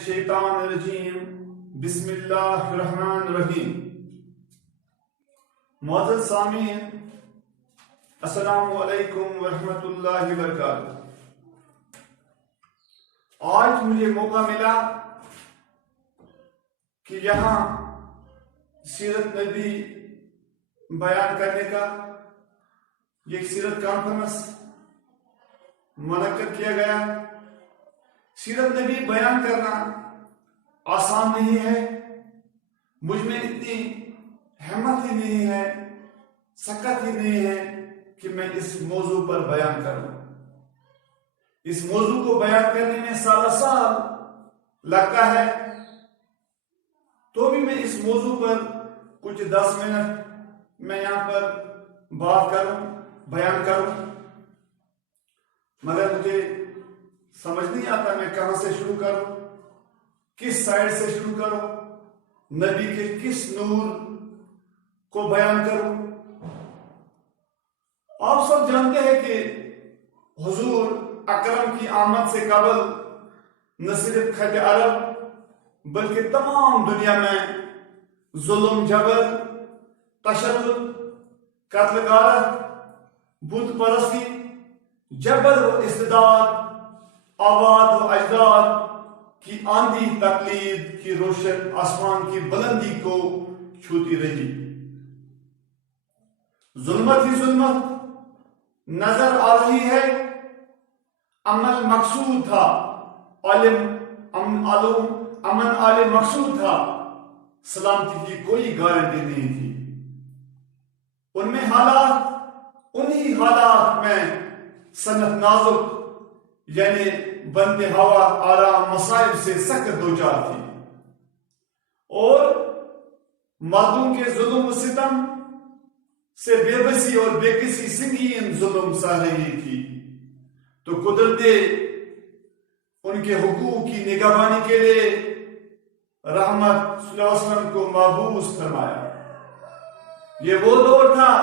الشیطان الرجیم بسم اللہ الرحمن الرحیم۔ معزز سامعین، السلام علیکم ورحمۃ اللہ وبرکاتہ۔ آج مجھے موقع ملا کہ یہاں سیرت نبی بیان کرنے کا ایک سیرت کانفرنس منعقد کیا گیا۔ سیرت نبی بیان کرنا آسان نہیں ہے، مجھ میں اتنی ہمت ہی نہیں ہے، سکت ہی نہیں ہے کہ میں اس موضوع پر بیان کروں۔ اس موضوع کو بیان کرنے میں سال لگتا ہے، تو بھی میں اس موضوع پر کچھ 10 منٹ میں یہاں پر بات کروں، بیان کروں، مگر مجھے سمجھ نہیں آتا میں کہاں سے شروع کروں، کس سائڈ سے شروع کروں، نبی کے کس نور کو بیان کروں۔ آپ سب جانتے ہیں کہ حضور اکرم کی آمد سے قبل نہ صرف خط عرب بلکہ تمام دنیا میں ظلم، جبر، تشدد، قتل غارت، بت پرستی، جبر و استبداد، آباد و اجداد کی آندھی تقلید کی روشن آسمان کی بلندی کو چھوتی رہی۔ ظلمت ہی ظلمت نظر آ رہی ہے، عمل مقصود تھا، امن عالم مقصود تھا، سلامتی کی کوئی گارنٹی نہیں تھی۔ ان میں انہی حالات میں سنت نازک یعنی بنتے ہوا آرام مسائل سے سخت دوچار تھی، اور مردوں کے ظلم و ستم سے بے بسی اور بے کسی سنگین ظلم سہ رہی تھی، تو قدرت ان کے حقوق کی نگہبانی کے لیے رحمت صلی اللہ علیہ وسلم کو مبعوث فرمایا۔ یہ وہ دور تھا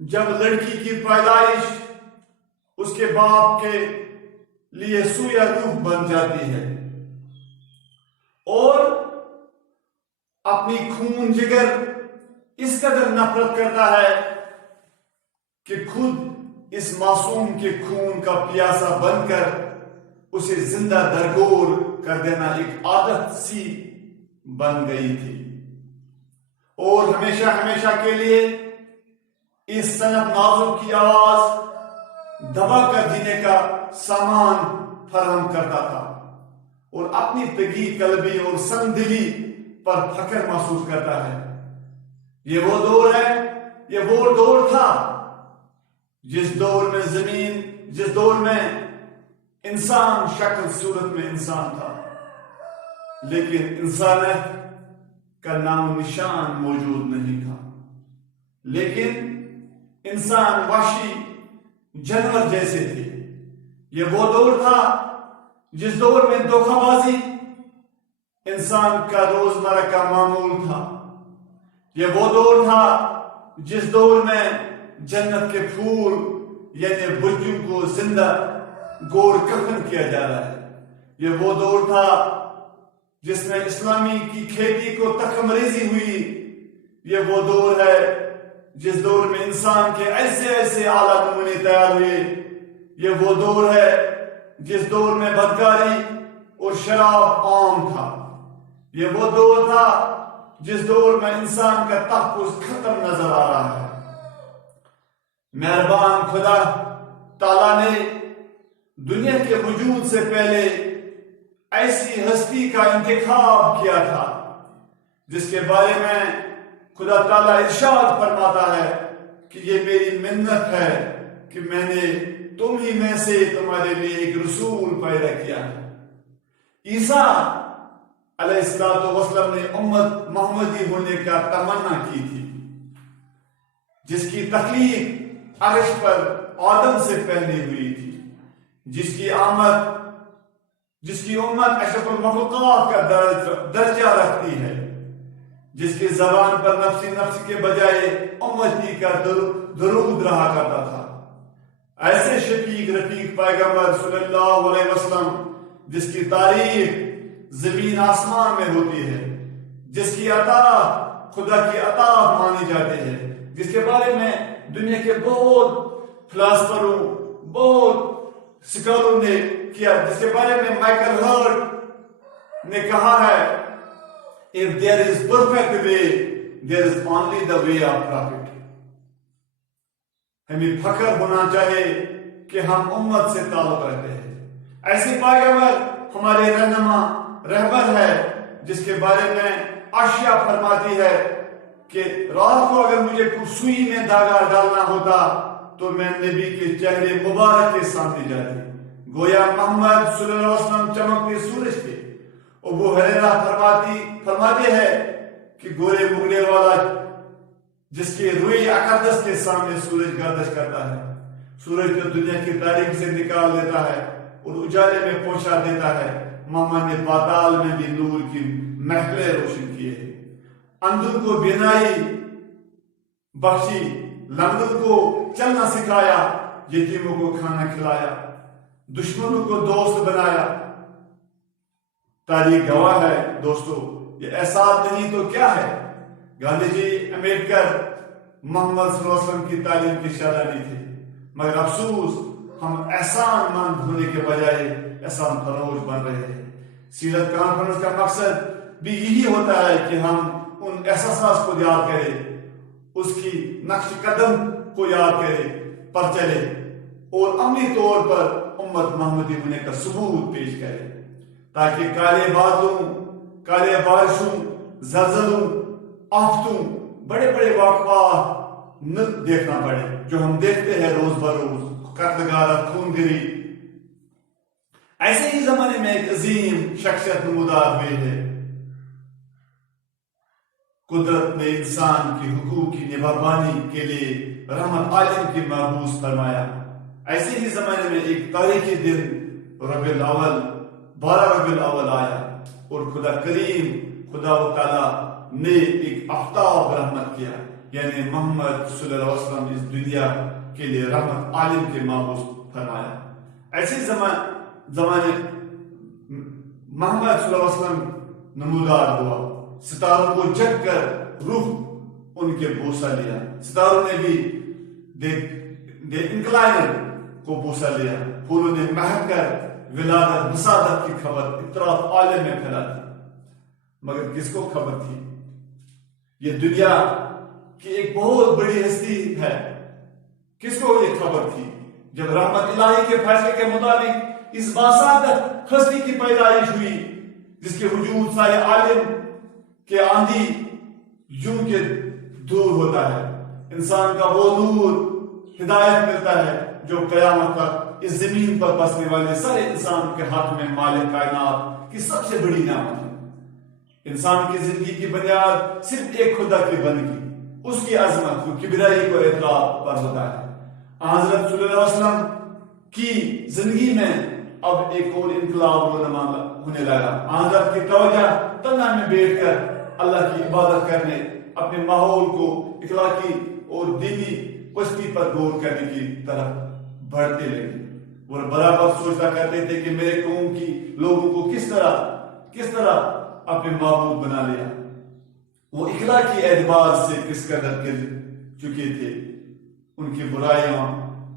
جب لڑکی کی پیدائش اس کے باپ کے لیے سویا روح بن جاتی ہے، اور اپنی خون جگر اس قدر نفرت کرتا ہے کہ خود اس معصوم کے خون کا پیاسا بن کر اسے زندہ درگور کر دینا ایک عادت سی بن گئی تھی، اور ہمیشہ ہمیشہ کے لیے اس سنت نازک کی آواز دبا کر جینے کا سامان فراہم کرتا تھا، اور اپنی تگی قلبی اور سنگدلی پر فخر محسوس کرتا ہے۔ یہ وہ دور ہے، یہ وہ دور تھا جس دور میں انسان شکل صورت میں انسان تھا، لیکن انسانیت کا نام و نشان موجود نہیں تھا، لیکن انسان وحشی جانور جیسے تھے۔ یہ وہ دور تھا جس دور میں دھوکہ بازی انسان کا روزمرہ کا معمول تھا۔ یہ وہ دور تھا جس دور میں جنت کے پھول یعنی بچوں کو زندہ گور کفن کیا جا رہا ہے۔ یہ وہ دور تھا جس میں اسلامی کی کھیتی کو تخم ریزی ہوئی۔ یہ وہ دور ہے جس دور میں انسان کے ایسے اعلیٰ نمونے تیار ہوئے۔ یہ وہ دور ہے جس دور میں بدکاری اور شراب عام تھا۔ یہ وہ دور تھا جس دور میں انسان کا تحفظ ختم نظر آ رہا ہے۔ مہربان خدا تعالیٰ نے دنیا کے وجود سے پہلے ایسی ہستی کا انتخاب کیا تھا جس کے بارے میں خدا تعالیٰ ارشاد فرماتا ہے کہ یہ میری منت ہے کہ میں نے تم ہی میں سے تمہارے لیے ایک رسول پیدا کیا ہے۔ عیسیٰ علیہ السلام نے امت محمدی ہونے کا تمنا کی تھی، جس کی تخلیق عرش پر آدم سے پہلے ہوئی تھی، جس کی امت اشرف المخلوقات کا درجہ رکھتی ہے، جس کی زبان پر نفسی کے بجائے امتی کا درود رہا کرتا تھا۔ ایسے شفیق رفیق پیغمبر صلی اللہ علیہ وسلم جس کی تاریخ زمین آسمان میں ہوتی ہے، جس کی عطا خدا کی عطا مانی جاتی ہے، جس کے بارے میں دنیا کے بہت فلاسفروں، بہت سکالروں نے کیا، جس کے بارے میں مائیکل ہرٹ نے کہا ہے if there is perfect way there is only the way of prophet. ہمیں فخر ہونا چاہیے کہ ہم امت سے تعلق رکھتے ہیں، ایسی پیغمبر ہمارے رہنما رہبر ہے جس کے بارے میں اشیا فرماتی ہے کہ رات کو اگر مجھے سوئی میں دھاگا ڈالنا ہوتا تو میں نبی کے چہرے مبارک کے سامنے جاتی، گویا محمد صلی اللہ علیہ وسلم چمکتے سورج تھے۔ ابو ہریرہ فرماتے ہیں کہ گورے مگڑے والا جس کے روئی اقدس کے سامنے سورج گردش کرتا ہے، سورج کو دنیا کی تاریخ سے نکال دیتا ہے اور اجالے میں پہنچا دیتا ہے، محمد نے پاتال میں بھی نور کی محفلیں روشن کیے، اندھوں کو بینائی بخشی، لنگڑوں کو چلنا سکھایا، یتیموں کو کھانا کھلایا، دشمنوں کو دوست بنایا۔ تاریخ گواہ ہے دوستو، یہ احساس نہیں تو کیا ہے؟ گاندھی جی، امبیڈکر محمد صلی اللہ علیہ وسلم کی تعلیم کی شہرانی تھے، مگر افسوس ہم احسان مند ہونے کے بجائے احسان فروش بن رہے ہیں۔ سیرت کانفرنس کا مقصد بھی یہی ہوتا ہے کہ ہم ان احساسات کو یاد کریں، اس کی نقش قدم کو یاد کریں، پر چلے اور عملی طور پر امت محمدی ہونے کا ثبوت پیش کریں، تاکہ کالے بادلوں، کالے بارشوں، زلزلوں، آفتوں، بڑے بڑے واقعات نہ دیکھنا پڑے جو ہم دیکھتے ہیں روز بروز، قتل غارت، خون گری۔ ایسے ہی زمانے میں ایک عظیم شخصیت نمودار ہوئی ہے، قدرت نے انسان کی حقوق کی نگہبانی کے لیے رحمت عالم کی محبوس فرمایا۔ ایسے ہی زمانے میں ایک تاریخی دن ربیع الاول، 12 ربیع الاول آیا اور خدا کریم، خدا و تعالیٰ نے ایک آفتاب رحمت کیا، یعنی محمد صلی اللہ علیہ وسلم اس دنیا کے لیے رحمت عالم کے محبوس فرمایا۔ ایسے زمانے محمد صلی اللہ علیہ وسلم نمودار ہوا، ستاروں کو جگ کر روح ان کے بوسہ لیا، ستاروں نے بھی دے انکلائنر کو بوسہ لیا، پھولوں نے مہک کر ولادت مسادت کی خبر اطراف عالم میں پھیلا دی۔ مگر کس کو خبر تھی؟ یہ دنیا کی ایک بہت بڑی ہستی ہے، کس کو یہ خبر تھی؟ جب رحمت الہی کے فیصلے کے مطابق اس باسعادت ہستی کی پیدائش ہوئی، جس کے وجود سارے عالم کے آندھی یوں کہ دور ہوتا ہے، انسان کا وہ نور ہدایت ملتا ہے جو قیامت تک اس زمین پر بسنے والے سارے انسان کے ہاتھ میں مالک کائنات کی سب سے بڑی نعمت ہے۔ انسان کی زندگی کی بنیاد صرف ایک خدا کی بندگی، اس کی عظمت کو، کبریائی کو اعتراف پر ہوتا ہے۔ حضرت صلی اللہ علیہ وسلم کی زندگی میں اب ایک اور انقلاب رونما ہونے لگا۔ حضرت کی توجہ تنہا میں بیٹھ کر اللہ کی عبادت کرنے، اپنے ماحول کو اخلاقی اور دینی پستی پر غور کرنے کی طرف بڑھتے لگے۔ وہ برابر سوچا کرتے تھے کہ میرے قوم کی لوگوں کو کس طرح اپنے معبود بنا لیا، وہ اخلاقی اعتبار سے کس قدر گر چکے تھے، ان کی برائیوں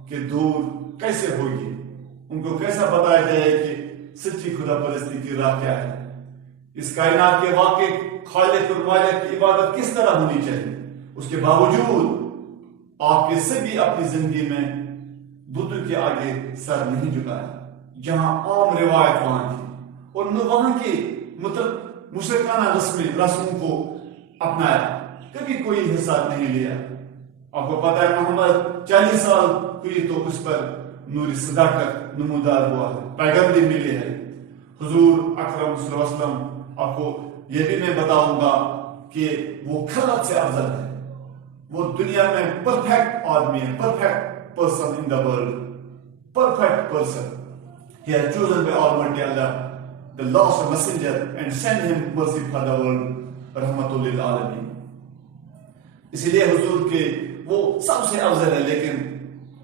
کے دور کیسے ہوگی، ان کو کیسا بتایا جائے کہ سچی خدا پرستی کی راہ کیا ہے، اس کائنات کے واقع خالق اور مالک کی عبادت کس طرح ہونی چاہیے۔ اس کے باوجود آپ کے سبھی اپنی زندگی میں بتوں کے آگے سر نہیں جھکایا، جہاں عام روایت وہاں تھی اور نہ وہاں کی مشرکانہ رسموں کو اپنایا، کبھی کوئی حصہ نہیں لیا۔ آپ کو پتا ہے محمد 40 سال ہوئی تو اس پر نور صداقت نمودار ہوا ہے، پیغمبری ملی ہے۔ حضور اکرم صلی اللہ علیہ وسلم، آپ کو یہ بھی میں بتاؤں گا کہ وہ خلق سے افضل ہے، وہ دنیا میں پرفیکٹ آدمی ہے، perfect person in the world, perfect person. He has chosen by Almighty Allah the last messenger and sent him mercy for the world, رحمت للعالمین۔ اسی لیے حضور کے وہ سب سے افضل ہے، لیکن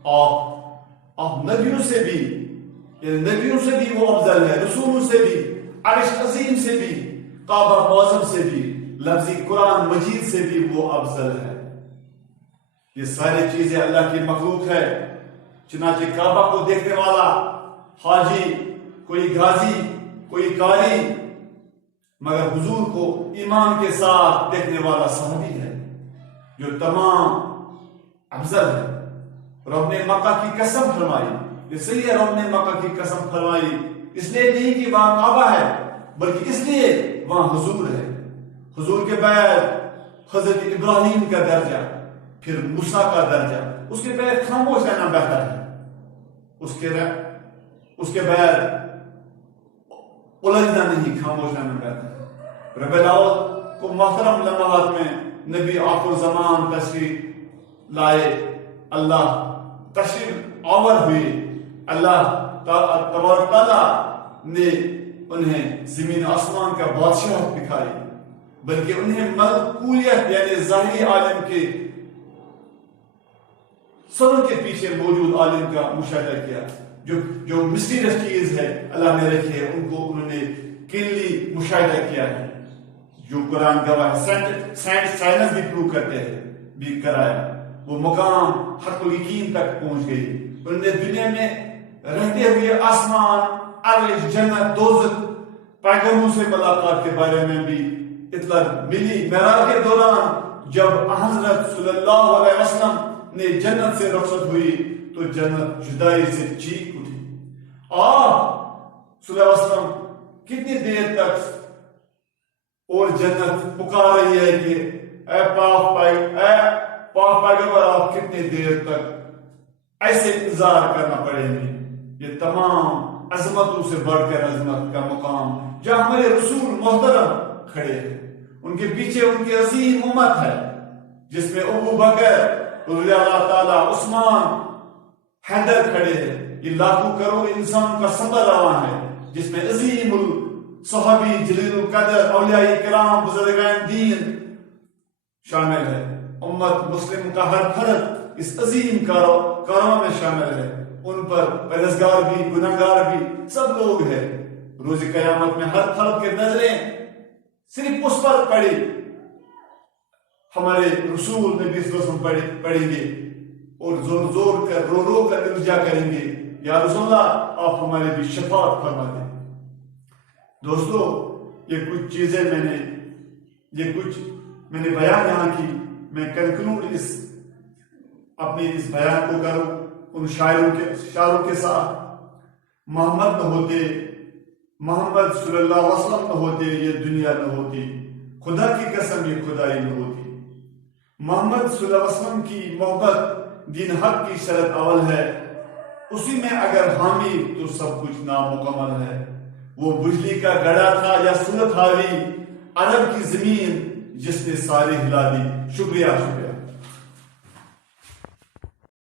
آپ نبیوں سے بھی یعنی نبیوں سے بھی وہ افضل ہے، رسولوں سے بھی، عرش عظیم سے بھی، کعبہ معظم سے بھی، لفظی قرآن مجید سے بھی وہ افضل ہے۔ یہ ساری چیزیں اللہ کی مخلوق ہے۔ چنانچہ کعبہ کو دیکھنے والا حاجی، کوئی غازی، کوئی قاری، مگر حضور کو ایمان کے ساتھ دیکھنے والا صحابی ہے جو تمام افضل ہے۔ رب نے مکہ کی قسم فرمائی، یہ صحیح ہے، رب نے مکہ کی قسم فرمائی اس لیے نہیں کہ وہاں کعبہ ہے، بلکہ اس لیے وہاں حضور ہے۔ حضور کے بعد حضرت ابراہیم کا درجہ، پھر موسیٰ کا درجہ، اس کے بعد خاموش رہنا بہتر ہے، اس کے بعد الجھنا نہیں، خاموش رہنا بہتر ہے۔ ربیع الاول کو محترم لمحات میں نبی آخر زمان تشریف لائے، اللہ تشریف آور ہوئے، اللہ تبارک تعالیٰ نے انہیں زمین آسمان کا بادشاہت دکھائی، بلکہ انہیں ملکولیت یعنی ظاہری عالم کے سروں کے پیچھے موجود عالم کا مشاہدہ کیا۔ جو مسٹیریس چیز ہے اللہ نے رکھی ہے، ان کو انہوں نے کینلی مشاہدہ کیا ہے، جو قرآن گواہ ہے، سائنس بھی پروو کرتے ہیں، بھی کرایا۔ وہ مقام حق الیقین تک پہنچ گئی۔ انہوں نے دنیا میں رہتے ہوئے آسمان، عرش، جنت، دوزخ، پیغمبروں سے ملاقات کے بارے میں بھی اطلاع ملی۔ معراج کے دوران جب حضرت صلی اللہ علیہ وسلم نے جنت سے رخصت ہوئی تو جنت جدائی سے چیخ اٹھی۔ آپ صلی اللہ علیہ وسلم کتنی دیر تک اور جنت پکار رہی ہے کہ اے پاک پیغمبر، آپ کتنی دیر تک ایسے انتظار کرنا پڑے گی؟ یہ تمام عظمتوں سے بڑھ کر عظمت کا مقام جہاں ہمارے رسول محترم کھڑے ہیں، ان کے پیچھے ان کی عظیم امت ہے، جس میں ابو بکر رضی اللہ تعالیٰ، عثمان، حیدر کھڑے ہیں۔ یہ لاکھوں کروڑ انسان کا سفر رواں ہے، جس میں عظیم الصحابی، جلیل القدر، اولیاء کرام، بزرگان دین شامل ہے۔ امت مسلم کا ہر فرد اس عظیم کارواں میں شامل ہے۔ ان پر پرہیزگار بھی، گناہگار بھی، سب لوگ ہیں۔ روز قیامت میں ہر فرد کے نظریں صرف اس پر پڑی، ہمارے رسول نبی صلی اللہ علیہ وسلم پڑھیں گے اور زور زور کر، رو رو کر الجا کریں گے، یا رسول اللہ آپ ہمارے بھی شفاعت فرما دیں۔ دوستو، یہ کچھ چیزیں میں نے بیان یہاں کی۔ میں کنکلوڈ اپنی اس بیان کو کروں ان شاعروں کے ساتھ۔ محمد نہ ہوتے، محمد صلی اللہ علیہ وسلم نہ ہوتے، یہ دنیا نہ ہوتی، خدا کی قسم یہ خدائی نہ ہوتی۔ محمد صلی اللہ علیہ وسلم کی محبت دین حق کی شرط اول ہے، اسی میں اگر حامی تو سب کچھ نامکمل ہے۔ وہ بجلی کا گڑا تھا یا صورت حاوی، عرب کی زمین جس نے ساری ہلا دی۔ شکریہ۔